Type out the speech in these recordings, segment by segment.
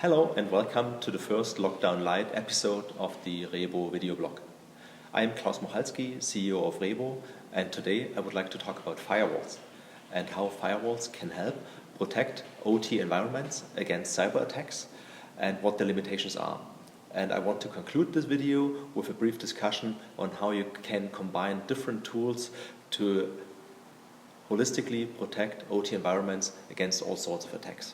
Hello and welcome to the first Lockdown Light episode of the Rhebo video blog. I am Klaus Mochalski, CEO of Rhebo, and today I would like to talk about firewalls and how firewalls can help protect OT environments against cyber attacks and what the limitations are. And I want to conclude this video with a brief discussion on how you can combine different tools to holistically protect OT environments against all sorts of attacks.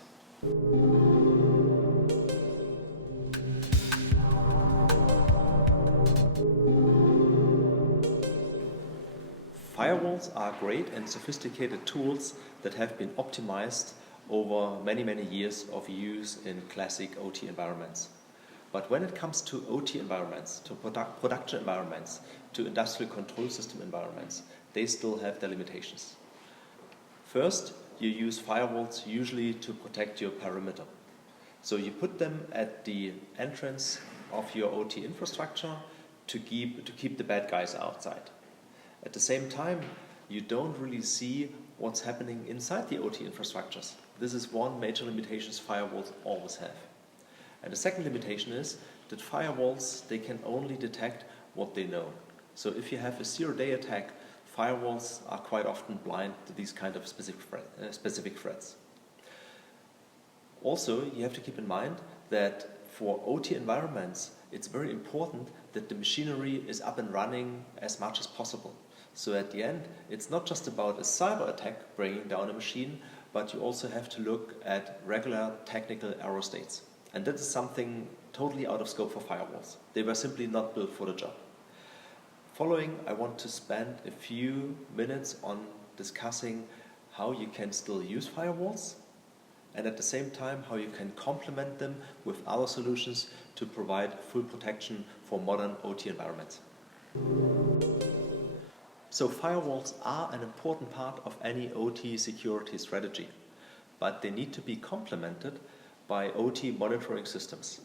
Firewalls are great and sophisticated tools that have been optimized over many years of use in classic OT environments. But when it comes to OT environments, to production environments, to industrial control system environments, they still have their limitations. First, you use firewalls usually to protect your perimeter. So you put them at the entrance of your OT infrastructure to keep the bad guys outside. At the same time, you don't really see what's happening inside the OT infrastructures. This is one major limitation firewalls always have. And the second limitation is that firewalls, they can only detect what they know. So if you have a zero-day attack, firewalls are quite often blind to these kind of specific threats. Also, you have to keep in mind that for OT environments, it's very important that the machinery is up and running as much as possible. So at the end, it's not just about a cyber attack bringing down a machine, but you also have to look at regular technical error states. And that is something totally out of scope for firewalls. They were simply not built for the job. Following, I want to spend a few minutes on discussing how you can still use firewalls and at the same time how you can complement them with other solutions to provide full protection for modern OT environments. So firewalls are an important part of any OT security strategy, but they need to be complemented by OT monitoring systems.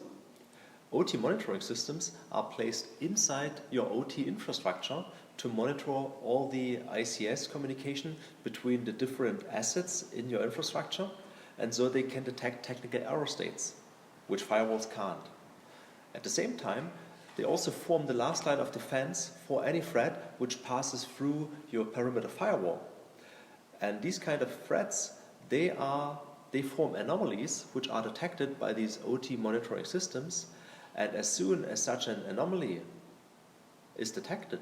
OT monitoring systems are placed inside your OT infrastructure to monitor all the ICS communication between the different assets in your infrastructure, and so they can detect technical error states, which firewalls can't. At the same time, they also form the last line of defense for any threat which passes through your perimeter firewall. And these kind of threats, they form anomalies which are detected by these OT monitoring systems, and as soon as such an anomaly is detected,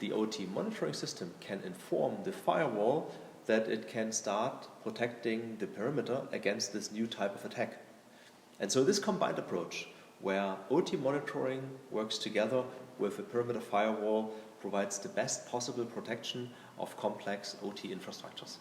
the OT monitoring system can inform the firewall that it can start protecting the perimeter against this new type of attack. And so this combined approach, where OT monitoring works together with a perimeter firewall, provides the best possible protection of complex OT infrastructures.